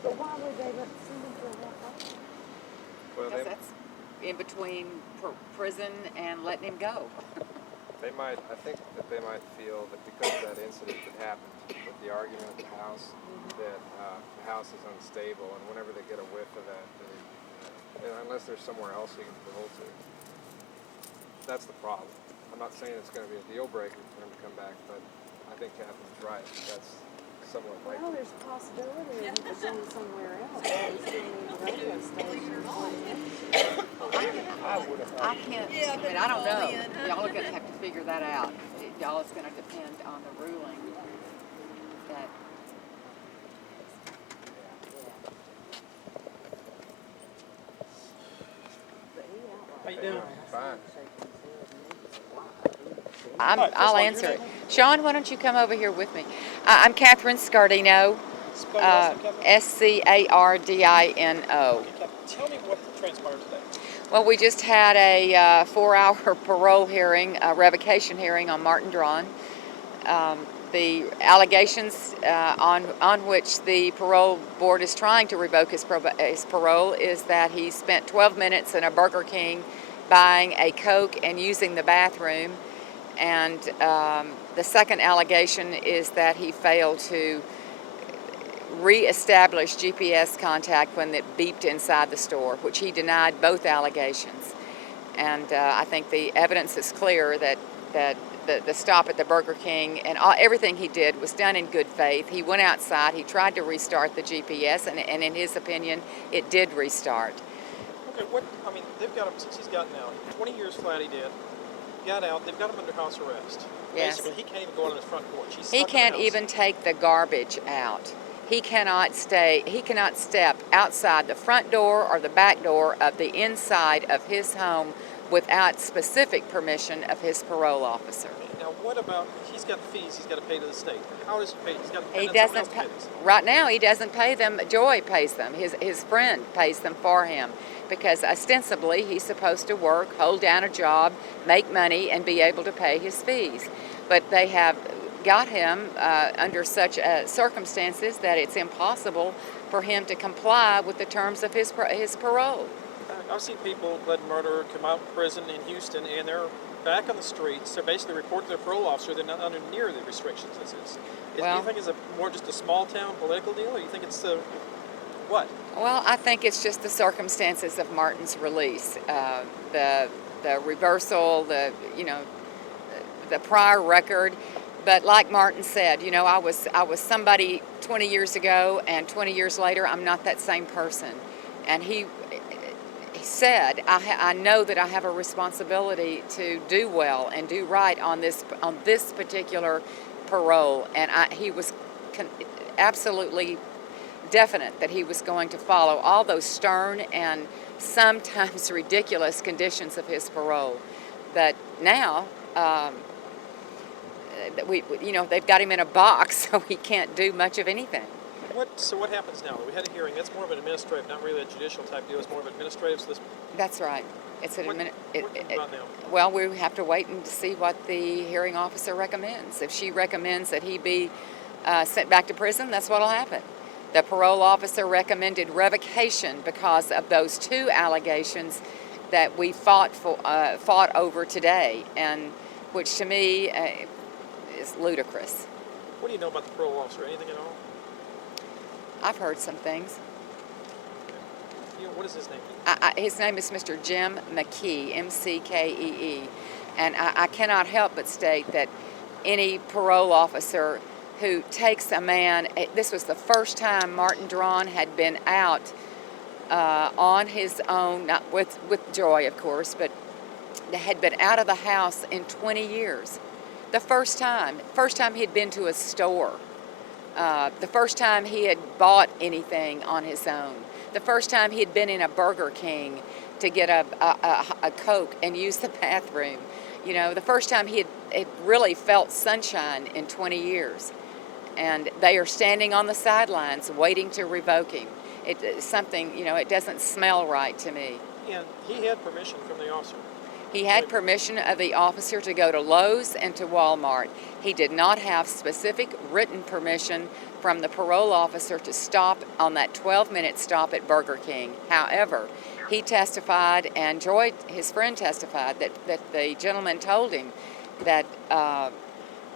But why would they let someone go walk off? Well, Because that's in between prison and letting him go. they might. I think that they might feel that because of that incident that happened with the argument at the house, that the house is unstable, and whenever they get a whiff of that, unless there's somewhere else he can pull to, that's the problem. I'm not saying it's going to be a deal breaker for him to come back, but I think Catherine's right. That's somewhat likely. Well, there's a possibility of him going somewhere else. He's still in the radio station. I can't, I mean, I don't know. Y'all are going to have to figure that out. Y'all is going to depend on the ruling that. How you doing? Fine. I'll answer it. Sean, why don't you come over here with me? I'm Catherine Scardino, Scardino. Tell me what transpired today. Well, we just had a 4-hour parole hearing, a revocation hearing on Martin Drawn. The allegations on which the parole board is trying to revoke his parole is that he spent 12 minutes in a Burger King buying a Coke and using the bathroom. And the second allegation is that he failed to re-establish GPS contact when it beeped inside the store, which he denied both allegations. And I think the evidence is clear that the stop at the Burger King and everything he did was done in good faith. He went outside, he tried to restart the GPS, and in his opinion, it did restart. Okay, they've got him since he's gotten out. 20 years flat he did. Got out, they've got him under house arrest. Yes. Basically, he can't even go on his front porch. He can't even take the garbage out. He cannot step outside the front door or the back door of the inside of his home without specific permission of his parole officer. Now, what about, he's got fees he's got to pay to the state. How does he pay? He's got to pay He doesn't pay, right now he doesn't pay them. Joy pays them. His friend pays them for him because ostensibly he's supposed to work, hold down a job, make money, and be able to pay his fees. But they have got him under such circumstances that it's impossible for him to comply with the terms of his parole. I've seen people led murder come out of prison in Houston, and they're back on the streets. They're basically reporting to their parole officer. They're not under near the restrictions this is. Do you think it's more just a small town political deal, or you think it's what? Well, I think it's just the circumstances of Martin's release, the reversal, the prior record. But like Martin said, I was somebody 20 years ago, and 20 years later, I'm not that same person. And he said, I know that I have a responsibility to do well and do right on this particular parole. And he was absolutely definite that he was going to follow all those stern and sometimes ridiculous conditions of his parole. But now, they've got him in a box, so he can't do much of anything. So what happens now? We had a hearing. That's more of an administrative, not really a judicial type deal. It's more of administrative. So that's right. It's what now? Well, we have to wait and see what the hearing officer recommends. If she recommends that he be sent back to prison, that's what will happen. The parole officer recommended revocation because of those 2 allegations that we fought over today, and which to me is ludicrous. What do you know about the parole officer? Anything at all? I've heard some things. What is his name? His name is Mr. Jim McKee, M-C-K-E-E. And I cannot help but state that any parole officer who takes a man, this was the first time Martin Drawn had been out on his own, not with Joy, of course, but had been out of the house in 20 years. The first time he'd been to a store. The first time he had bought anything on his own, the first time he had been in a Burger King to get a Coke and use the bathroom, you know, the first time he had really felt sunshine in 20 years. And they are standing on the sidelines waiting to revoke him. It's something, you know, it doesn't smell right to me. And he had permission from the officer. He had permission of the officer to go to Lowe's and to Walmart. He did not have specific written permission from the parole officer to stop on that 12-minute stop at Burger King. However, he testified, and Joy, his friend, testified that the gentleman told him that,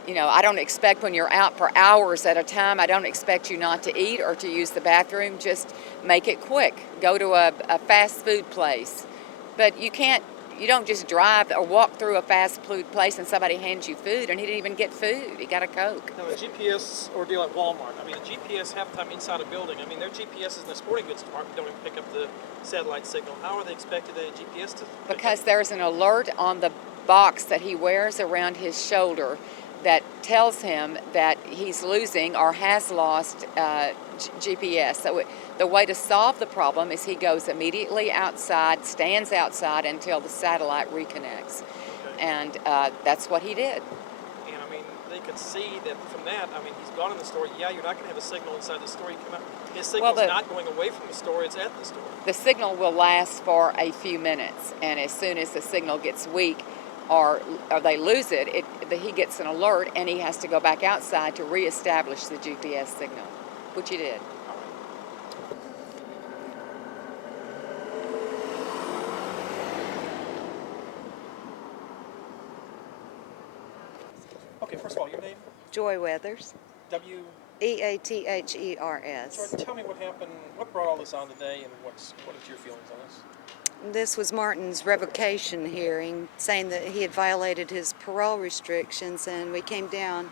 you know, I don't expect when you're out for hours at a time, I don't expect you not to eat or to use the bathroom. Just make it quick. Go to a fast food place. But you don't just drive or walk through a fast food place and somebody hands you food, and he didn't even get food. He got a Coke. Now, the GPS ordeal at Walmart, I mean, the GPS half the time inside a building, I mean, their GPSs in the sporting goods department don't even pick up the satellite signal. How are they expected a GPS to pick Because up? there's an alert on the box that he wears around his shoulder that tells him that he's losing or has lost GPS. So the way to solve the problem is he goes immediately outside, stands outside until the satellite reconnects. Okay. And that's what he did. And I mean, they could see that from that, I mean, he's gone in the store. Yeah, you're not going to have a signal inside the store. You come out. His signal's not going away from the store, it's at the store. The signal will last for a few minutes, and as soon as the signal gets weak, or they lose it, he gets an alert and he has to go back outside to reestablish the GPS signal, which he did. Okay, first of all, your name? Joy Weathers, W. Eathers. So tell me what happened, what brought all this on today, and what is your feelings on this? This was Martin's revocation hearing, saying that he had violated his parole restrictions, and we came down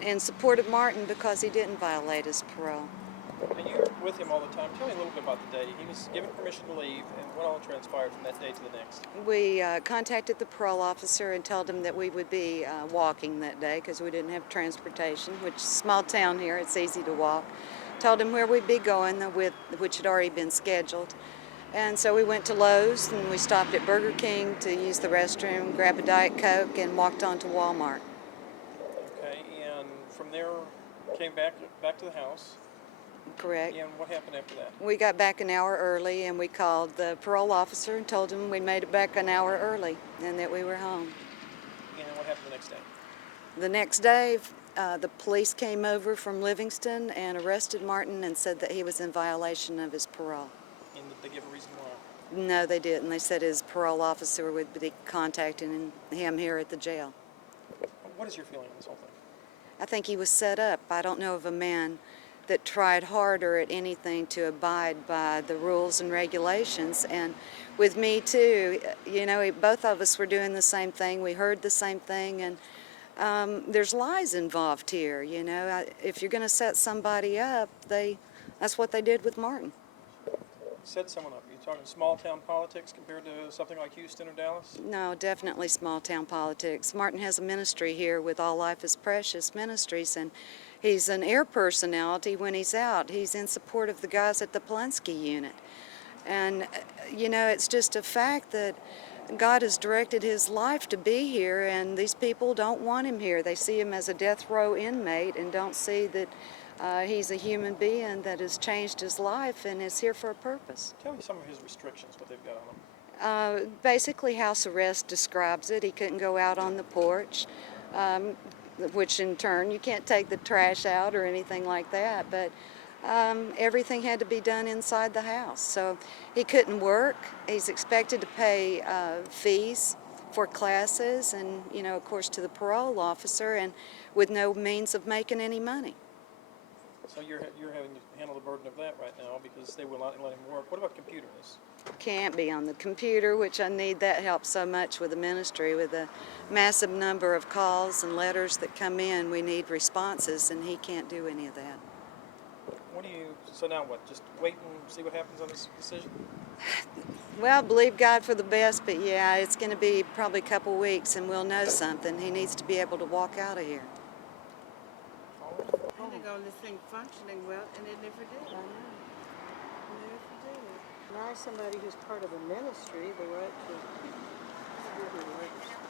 in support of Martin because he didn't violate his parole. And you're with him all the time. Tell me a little bit about the day. He was given permission to leave, and what all transpired from that day to the next? We contacted the parole officer and told him that we would be walking that day because we didn't have transportation, which is a small town here, it's easy to walk. Told him where we'd be going, which had already been scheduled. And so we went to Lowe's and we stopped at Burger King to use the restroom, grab a Diet Coke, and walked on to Walmart. Okay, and from there came back to the house. Correct. And what happened after that? We got back an hour early and we called the parole officer and told him we made it back an hour early and that we were home. And what happened the next day? The next day, the police came over from Livingston and arrested Martin and said that he was in violation of his parole. And did they give a reason why? No, they didn't. They said his parole officer would be contacting him here at the jail. What is your feeling on this whole thing? I think he was set up. I don't know of a man that tried harder at anything to abide by the rules and regulations. And with me too, you know, both of us were doing the same thing. We heard the same thing, and there's lies involved here. You know, if you're going to set somebody up, that's what they did with Martin. Set someone up. You're talking small town politics compared to something like Houston or Dallas? No, definitely small town politics. Martin has a ministry here with All Life is Precious Ministries, and he's an air personality when he's out. He's in support of the guys at the Pulaski unit. And, you know, it's just a fact that God has directed his life to be here, and these people don't want him here. They see him as a death row inmate and don't see that he's a human being that has changed his life and is here for a purpose. Tell me some of his restrictions, what they've got on him. Basically, house arrest describes it. He couldn't go out on the porch, which in turn, you can't take the trash out or anything like that, but everything had to be done inside the house. So he couldn't work. He's expected to pay fees for classes and, you know, of course, to the parole officer, and with no means of making any money. So you're having to handle the burden of that right now because they will not let him work. What about computers? Can't be on the computer, which I need that help so much with the ministry. With a massive number of calls and letters that come in, we need responses, and he can't do any of that. So now what, just wait and see what happens on this decision? Well, believe God for the best, but yeah, it's going to be probably a couple weeks and we'll know something. He needs to be able to walk out of here. depending on this thing functioning well, and it never did. I know. Never did. Now somebody who's part of a ministry, the right to do the works.